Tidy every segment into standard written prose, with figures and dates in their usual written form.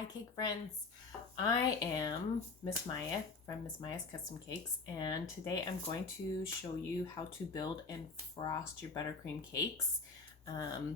Hi cake friends, I am Miss Maya from Miss Maya's Custom Cakes, and today I'm going to show you how to build and frost your buttercream cakes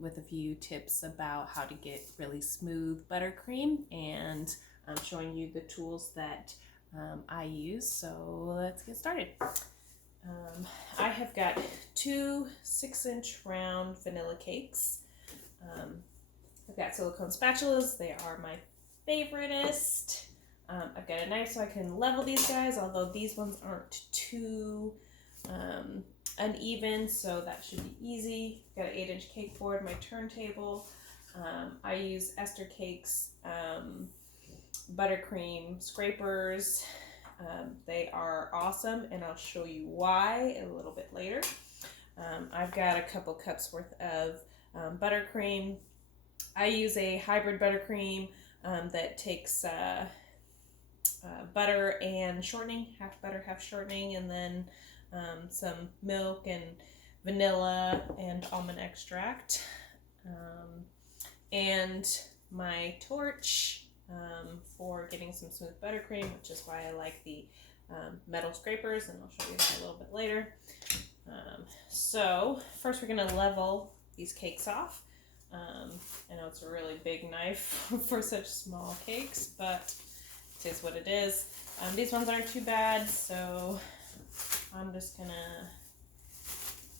with a few tips about how to get really smooth buttercream, and I'm showing you the tools that I use. So let's get started. I have got two 6-inch round vanilla cakes. I've got silicone spatulas. They are my favoriteest. I've got a knife so I can level these guys, although these ones aren't too uneven, so that should be easy. I've got an 8-inch cake board, my turntable. I use Esther Cakes buttercream scrapers. They are awesome, and I'll show you why a little bit later. I've got a couple cups worth of buttercream. I use a hybrid buttercream that takes butter and shortening, half butter, half shortening, and then some milk and vanilla and almond extract. And my torch for getting some smooth buttercream, which is why I like the metal scrapers, and I'll show you that a little bit later. So first we're going to level these cakes off. I know it's a really big knife for such small cakes, but it is what it is. These ones aren't too bad, so I'm just gonna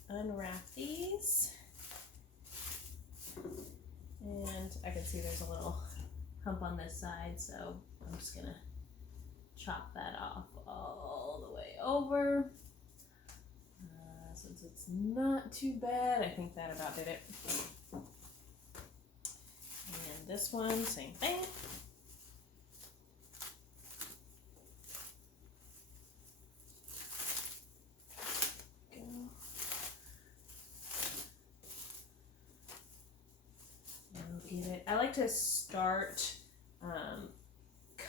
unwrap these. And I can see there's a little hump on this side, so I'm just gonna chop that off all the way over. Since it's not too bad, I think that about did it. And this one, same thing. Go. We'll get it. I like to start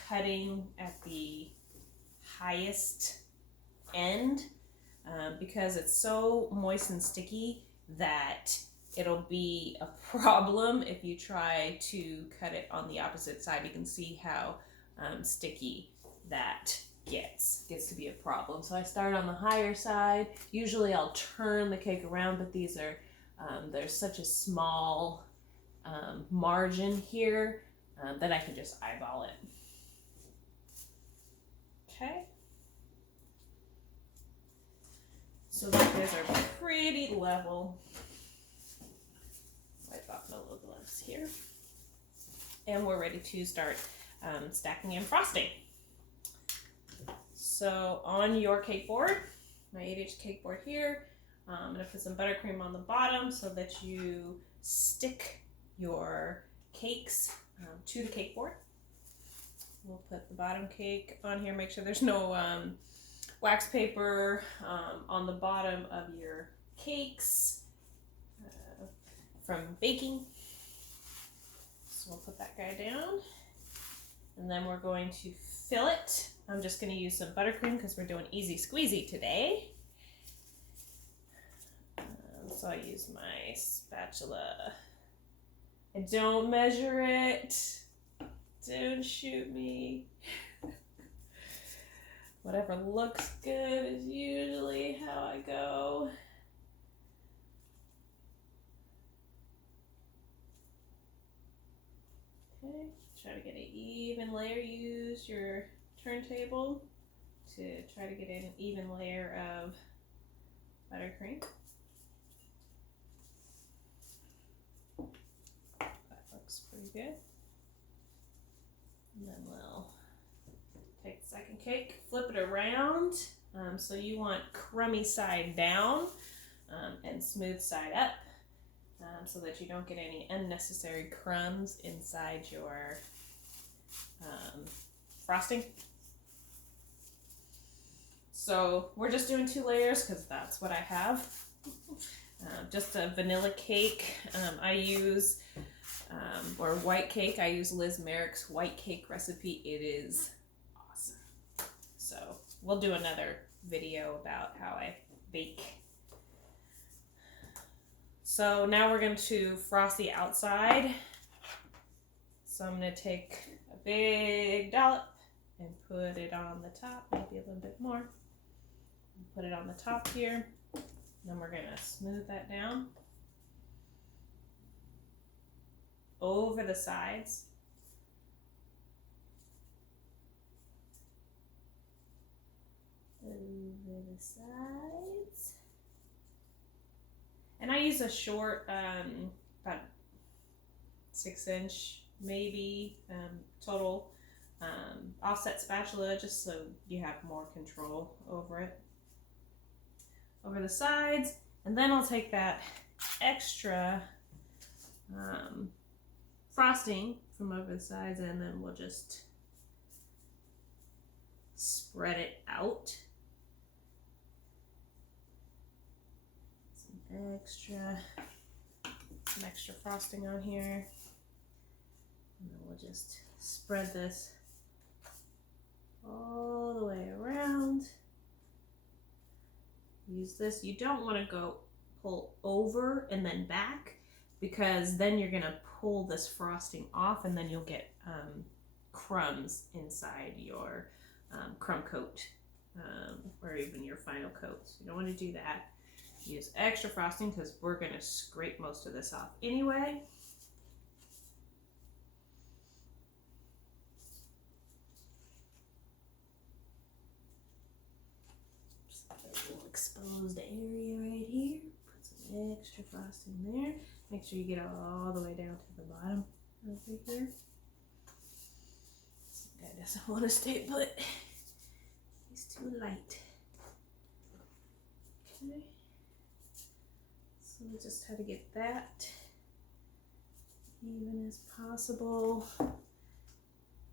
cutting at the highest end because it's so moist and sticky that it'll be a problem if you try to cut it on the opposite side. You can see how sticky that gets to be a problem. So I start on the higher side. Usually I'll turn the cake around, but these are, there's such a small margin here that I can just eyeball it. Okay. So these guys are pretty level. Wipe off my little gloves here. And we're ready to start stacking and frosting. So on your cake board, my 8-inch cake board here, I'm going to put some buttercream on the bottom so that you stick your cakes to the cake board. We'll put the bottom cake on here. Make sure there's no wax paper on the bottom of your cakes from baking. So we'll put that guy down, and then we're going to fill it. I'm just going to use some buttercream because we're doing easy squeezy today. So I use my spatula. I don't measure it. Don't shoot me. Whatever looks good is usually how I go. Okay, try to get an even layer. Use your turntable to try to get an even layer of buttercream. That looks pretty good. And then we'll take the second cake, flip it around. So you want crummy side down and smooth side up. So that you don't get any unnecessary crumbs inside your frosting. So we're just doing 2 layers because that's what I have. Just a vanilla cake. I use, or white cake, I use Liz Merrick's white cake recipe. It is awesome. So we'll do another video about how I bake. So now we're going to frost the outside. So I'm going to take a big dollop and put it on the top, maybe a little bit more. Put it on the top here. Then we're gonna smooth that down over the sides. Over the sides. And I use a short, about 6-inch maybe, total offset spatula, just so you have more control over it. Over the sides, and then I'll take that extra frosting from over the sides, and then we'll just spread it out. Some extra frosting on here, and then we'll just spread this all the way around. Use this. You don't want to go pull over and then back, because then you're going to pull this frosting off and then you'll get crumbs inside your crumb coat, or even your final coat. So you don't want to do that. Use extra frosting because we're going to scrape most of this off anyway. Exposed area right here. Put some extra frosting there. Make sure you get all the way down to the bottom over here. This guy doesn't want to stay put. He's too light. Okay. So we just try to get that even as possible.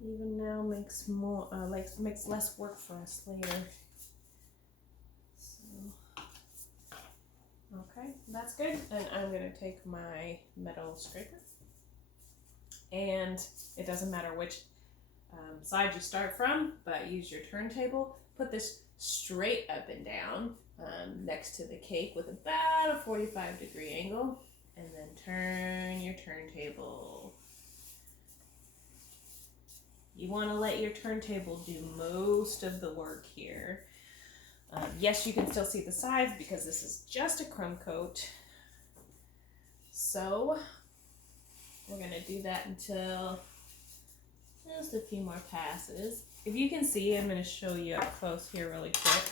Even now makes more makes less work for us later. Okay, that's good. And I'm going to take my metal scraper, and it doesn't matter which side you start from, but use your turntable. Put this straight up and down next to the cake with about a 45-degree angle, and then turn your turntable. You want to let your turntable do most of the work here. Yes, you can still see the sides because this is just a crumb coat. So we're going to do that until just a few more passes. If you can see, I'm going to show you up close here really quick.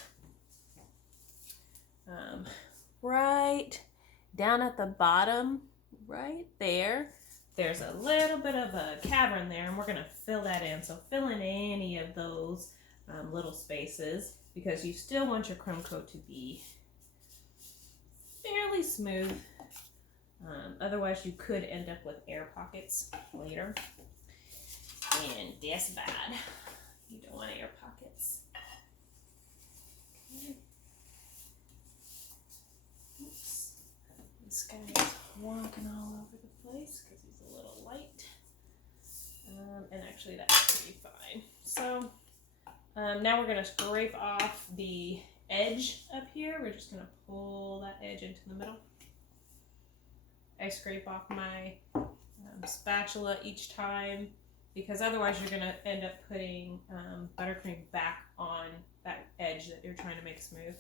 Right down at the bottom, right there, there's a little bit of a cavern there, and we're going to fill that in. So fill in any of those little spaces, because you still want your crumb coat to be fairly smooth. Otherwise, you could end up with air pockets later, and that's bad. You don't want air pockets. Okay. Oops. This guy is walking all over the place because he's a little light. And actually, that's pretty fine. So now we're going to scrape off the edge up here. We're just going to pull that edge into the middle. I scrape off my spatula each time, because otherwise you're going to end up putting buttercream back on that edge that you're trying to make smooth.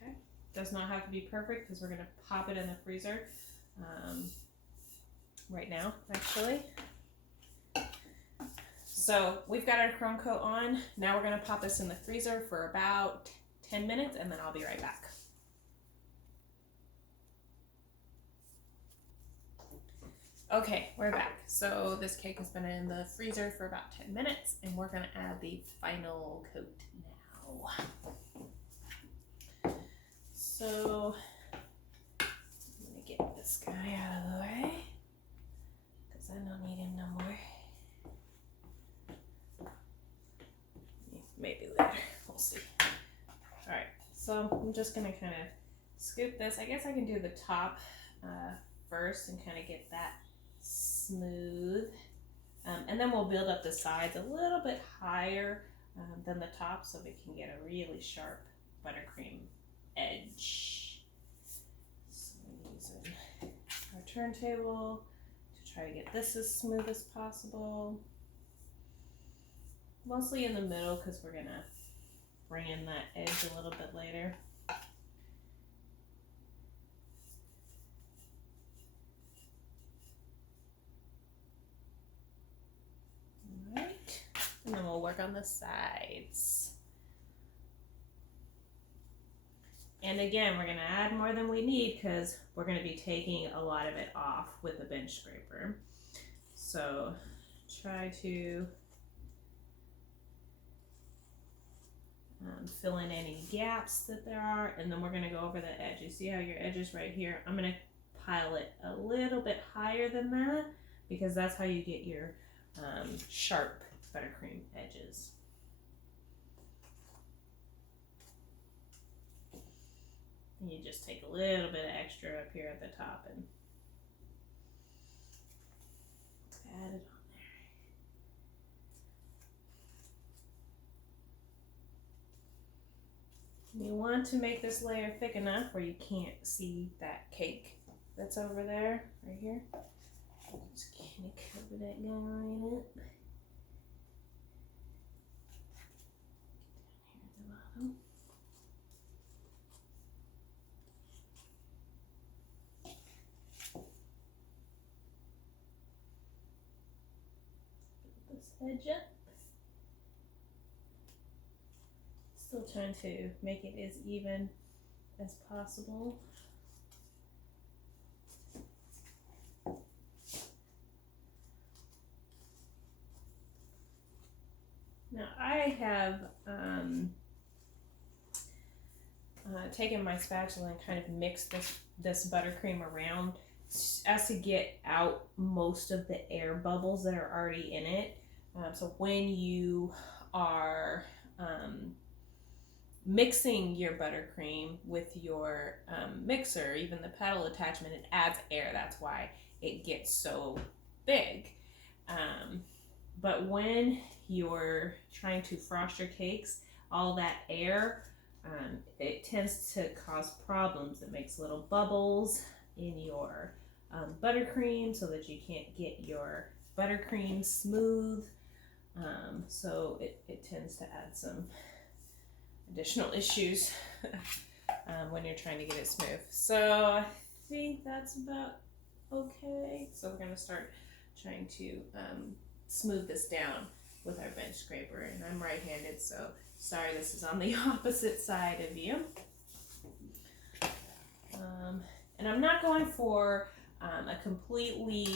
Okay, does not have to be perfect because we're going to pop it in the freezer right now, actually. So we've got our crumb coat on. Now we're going to pop this in the freezer for about 10 minutes, and then I'll be right back. Okay, we're back. So this cake has been in the freezer for about 10 minutes, and we're going to add the final coat now. So I'm going to get this guy out of the way, because I don't need him no more. Maybe later, we'll see. All right, so I'm just going to kind of scoop this. I guess I can do the top first and kind of get that smooth, and then we'll build up the sides a little bit higher than the top, so we can get a really sharp buttercream edge. turntable to try to get this as smooth as possible. Mostly in the middle because we're gonna bring in that edge a little bit later. All right, and then we'll work on the sides. And again, we're gonna add more than we need because we're gonna be taking a lot of it off with the bench scraper. So try to fill in any gaps that there are, and then we're gonna go over the edge. You see how your edge is right here? I'm gonna pile it a little bit higher than that because that's how you get your sharp buttercream edges. And you just take a little bit of extra up here at the top and add it on there. You want to make this layer thick enough where you can't see that cake that's over there, right here. Just kind of cover that guy right up. Down here at the bottom. Edge up. Still trying to make it as even as possible. Now I have taken my spatula and kind of mixed this buttercream around as to get out most of the air bubbles that are already in it. So when you are mixing your buttercream with your mixer, even the pedal attachment, it adds air. That's why it gets so big. But when you're trying to frost your cakes, all that air, it tends to cause problems. It makes little bubbles in your buttercream so that you can't get your buttercream smooth. So it tends to add some additional issues when you're trying to get it smooth. So I think that's about okay. So we're going to start trying to smooth this down with our bench scraper. And I'm right-handed, so sorry this is on the opposite side of you. And I'm not going for a completely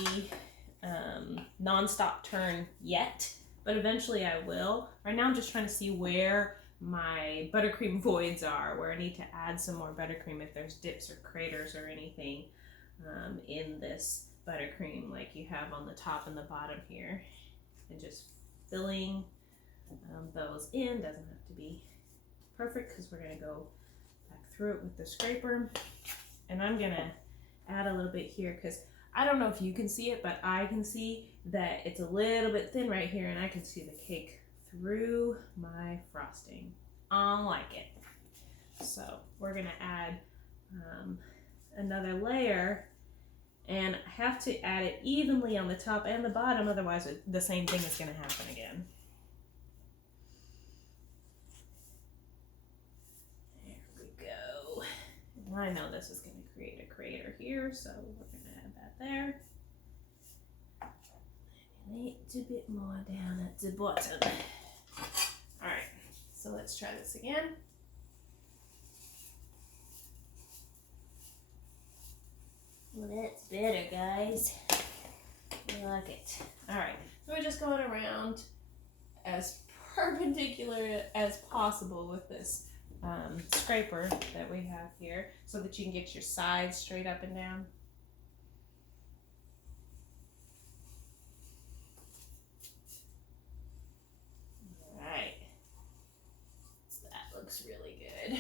non-stop turn yet, but eventually I will. Right now I'm just trying to see where my buttercream voids are, where I need to add some more buttercream if there's dips or craters or anything in this buttercream like you have on the top and the bottom here. And just filling those in. Doesn't have to be perfect because we're going to go back through it with the scraper. And I'm going to add a little bit here because I don't know if you can see it, but I can see that it's a little bit thin right here, and I can see the cake through my frosting. I like it. So we're going to add another layer, and I have to add it evenly on the top and the bottom, otherwise the same thing is going to happen again. There we go. And I know this is going to create a crater here, so we're going to add that there. And a little bit more down at the bottom. Alright, so let's try this again. Well, that's better, guys. I like it. Alright, so we're just going around as perpendicular as possible with this scraper that we have here so that you can get your sides straight up and down. Alright, so that looks really good.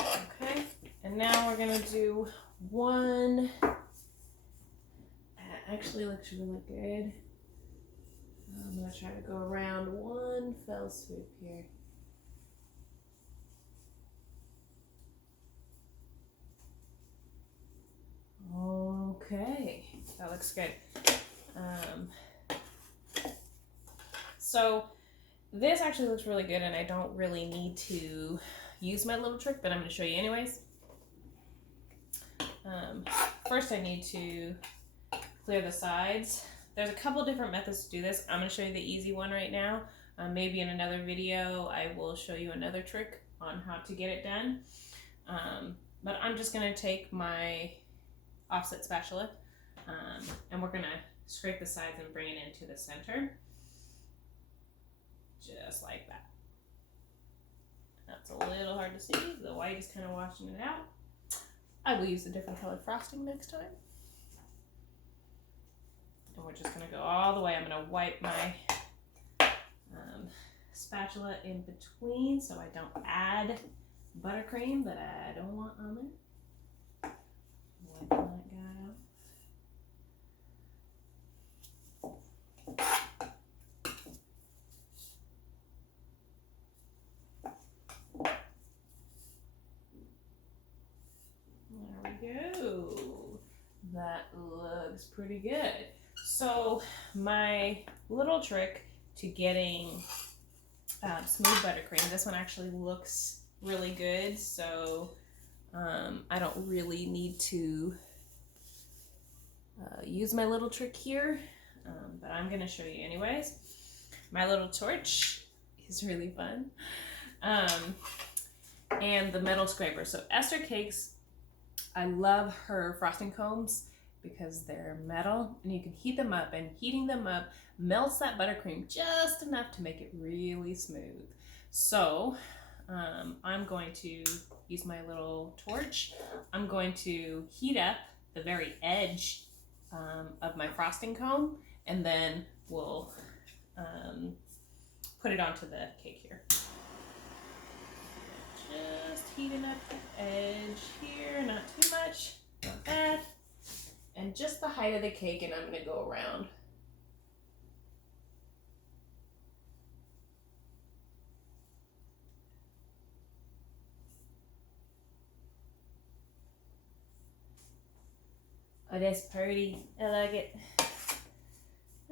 Okay, and now we're going to do one. That actually looks really good. I'm going to try to go around one fell swoop here. Okay, that looks good. So this actually looks really good, and I don't really need to use my little trick, but I'm going to show you anyways. First I need to clear the sides. There's a couple different methods to do this. I'm going to show you the easy one right now. Maybe in another video I will show you another trick on how to get it done. But I'm just going to take my offset spatula and we're going to scrape the sides and bring it into the center. Just like that. That's a little hard to see. The white is kind of washing it out. I will use a different colored frosting next time. And we're just going to go all the way. I'm going to wipe my spatula in between so I don't add buttercream that I don't want on there. Wipe that guy out. There we go. That looks pretty good. So my little trick to getting smooth buttercream, this one actually looks really good, so I don't really need to use my little trick here, but I'm going to show you anyways. My little torch is really fun, and the metal scraper. So Esther Cakes, I love her frosting combs because they're metal and you can heat them up, and heating them up melts that buttercream just enough to make it really smooth. So I'm going to use my little torch. I'm going to heat up the very edge of my frosting comb, and then we'll put it onto the cake here. Just heating up the edge here, not too much, not bad. And just the height of the cake, and I'm going to go around. Oh, that's pretty. I like it.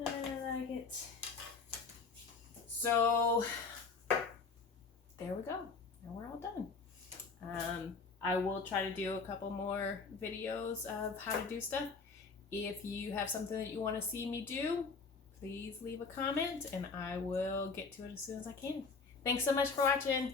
I like it. So, there we go. Now we're all done. I will try to do a couple more videos of how to do stuff. If you have something that you want to see me do, please leave a comment and I will get to it as soon as I can. Thanks so much for watching.